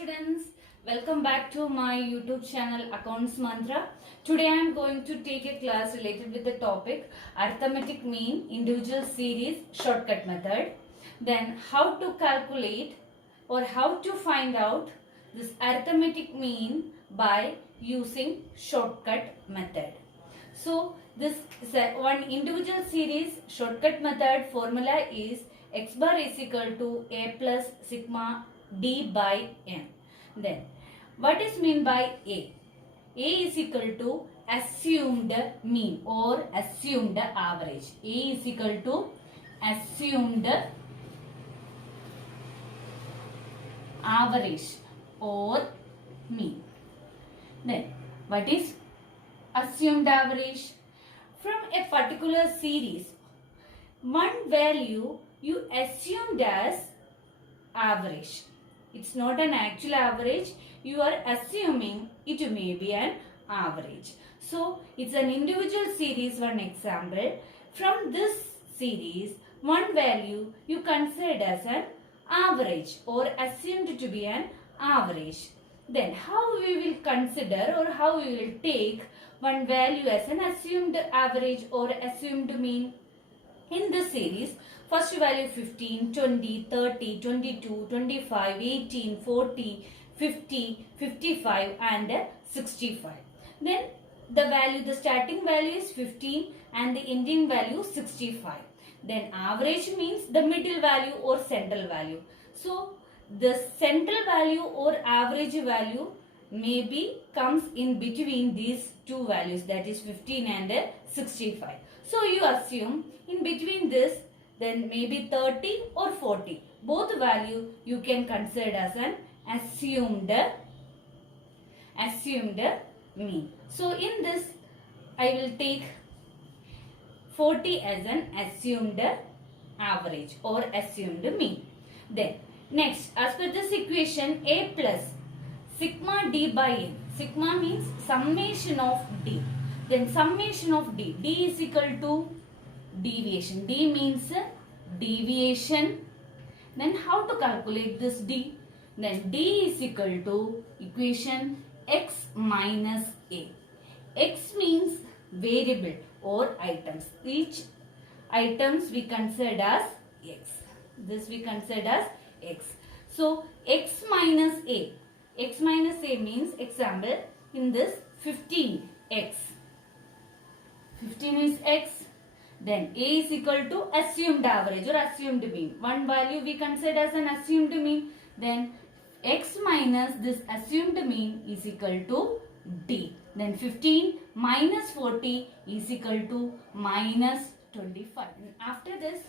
students, welcome back to my YouTube channel Accounts Mantra. Today I am going to take a class related with the topic arithmetic mean, individual series, shortcut method. Then how to calculate or how to find out this arithmetic mean by using shortcut method. So this one individual series shortcut method formula is x bar is equal to a plus sigma d by n. Then what is mean by a? A is equal to assumed mean or assumed average. A is equal to assumed average or mean. Then what is assumed average? From a particular series, one value you assumed as average. It's not an actual average. You are assuming it may be an average. So, it's an individual series, one example. From this series, one value you consider as an average or assumed to be an average. Then, how we will consider or how we will take one value as an assumed average or assumed mean? In this series, first value 15, 20, 30, 22, 25, 18, 40, 50, 55 and 65. Then the starting value is 15 and the ending value 65. Then average means the middle value or central value. So the central value or average value maybe comes in between these two values, that is 15 and 65. So you assume in between this, then maybe 30 or 40. Both value you can consider as an assumed mean. So in this I will take 40 as an assumed average or assumed mean. Then next, as per this equation, a plus sigma d by n. Sigma means summation of d. Then summation of d. D is equal to deviation. D means deviation. Then how to calculate this d? Then d is equal to equation x minus a. X means variable or items. Each items we consider as x. This we consider as x. So x minus a. X minus a means, example, in this 15x. 15 is x. Then a is equal to assumed average or assumed mean. One value we consider as an assumed mean. Then x minus this assumed mean is equal to d. Then 15 minus 40 is equal to minus 25. And after this,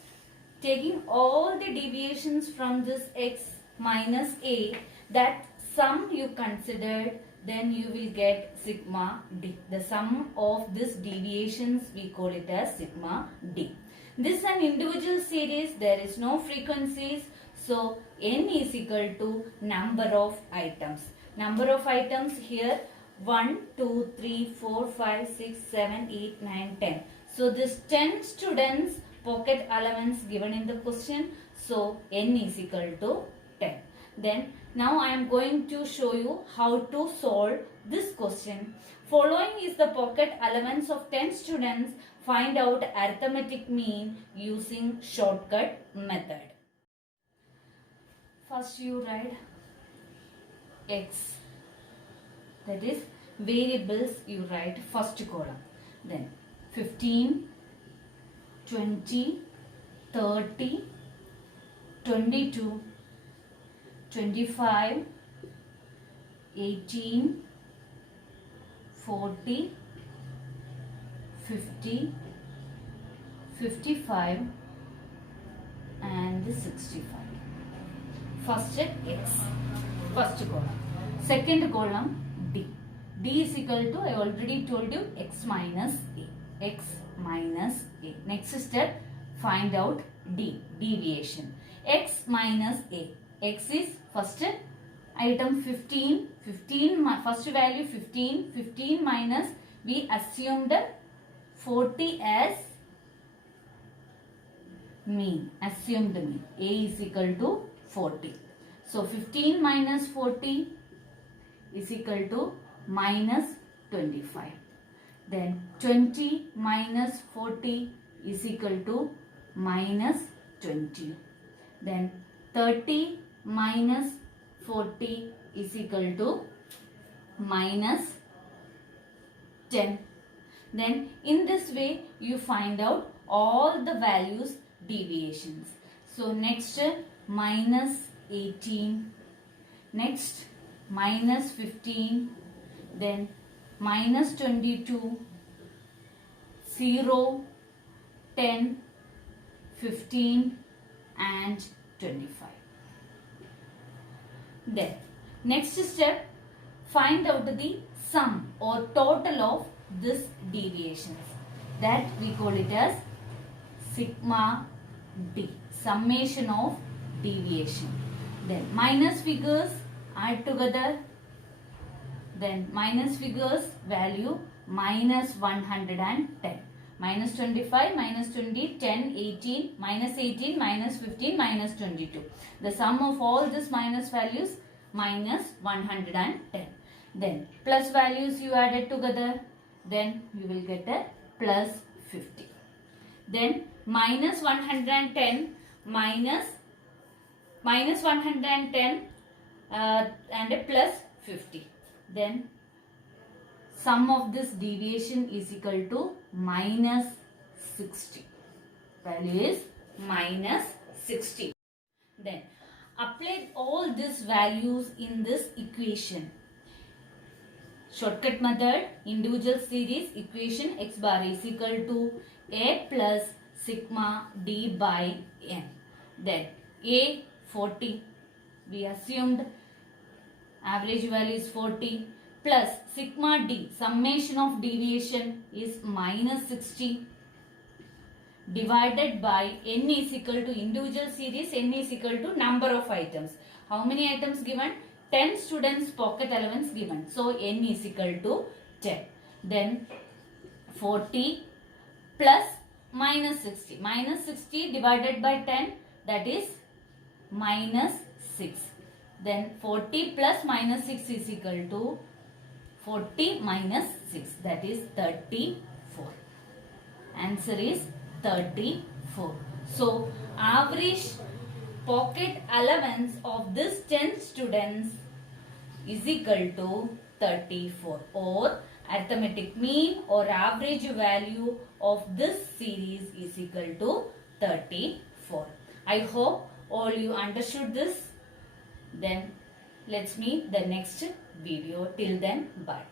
taking all the deviations from this x minus a, that sum you considered, then you will get sigma d. The sum of this deviations we call it as sigma d. This is an individual series. There is no frequencies. So n is equal to number of items. Number of items here 1, 2, 3, 4, 5, 6, 7, 8, 9, 10. So this 10 students pocket allowance given in the question. So n is equal to 10. Then now I am going to show you how to solve this question. Following is the pocket allowance of 10 students. Find out arithmetic mean using shortcut method. First you write x. That is variables you write first column. Then 15, 20, 30, 22, 25, 18, 40, 50, 55 and 65. First x, first column. Second column d. D is equal to, I already told you, x minus a. X minus a. Next step, find out d, deviation. X minus a. X is first item 15, first value 15 minus, we assumed 40 as mean, assumed mean. A is equal to 40. So 15 minus 40 is equal to minus 25. Then 20 minus 40 is equal to minus 20. Then 30 minus 40 is equal to minus 10. Then in this way you find out all the values deviations. So next minus 18, next minus 15, then minus 22, 0, 10, 15 and 25. Then next step, find out the sum or total of this deviations, that we call it as sigma d, summation of deviation. Then minus figures add together, then minus figures value minus 110, minus 25, minus 20, 10, 18, minus 18, minus 15, minus 22. The sum of all these minus values minus 110. Then plus values you added together, then you will get a plus 50. Then minus 110 minus 110 and a plus 50. Then sum of this deviation is equal to minus 60. Value is minus 60. Then apply all these values in this equation. Shortcut method, individual series equation x bar is equal to a plus sigma d by n. Then a 40, we assumed average value is 40, plus sigma d, summation of deviation is minus 60, divided by n is equal to individual series, n is equal to number of items. How many items given? 10 students pocket allowance given. So n is equal to 10. Then 40 plus minus 60. Minus 60 divided by 10, that is minus 6. Then 40 plus minus 6 is equal to 40 minus 6, that is 34. Answer is 34. So average pocket allowance of this 10 students is equal to 34, or arithmetic mean or average value of this series is equal to 34. I hope all you understood this. Then let's meet the next video. Till then, bye.